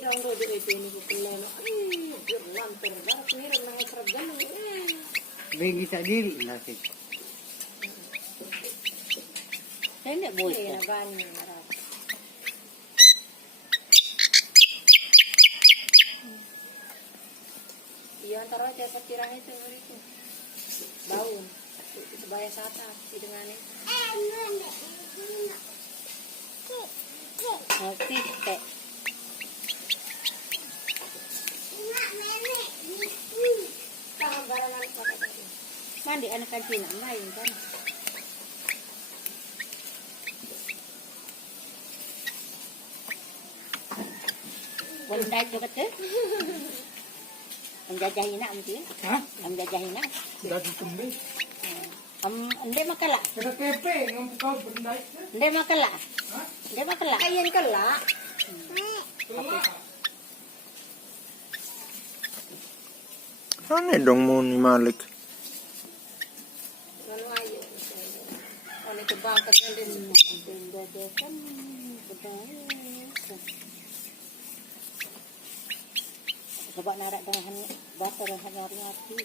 dong rodo itu ini kukuleno. Gerlan terdak ni renang seragam. Bagi tak diri lah sih. Saya tidak boleh. Iya, bani marah. Iya, antara cepat tirang itu mereka. Daun. Sebaya sata dengan ini. Nanti teh. Mandi anak kancing main kan. Bundai juga tu. Jajahin nak mungkin. Hah? Jajahin nak. Dah ditumbuh. Ande makala. Kena kepe ngam kau benda. Ande makala. Hah? Ande makala. Ayan kala. Aneh dong mau ni Malik. Lalu ayo. Kalau itu bangkat dan Jajakan budaya. Coba narak dengan bater dengan nyari-nyari.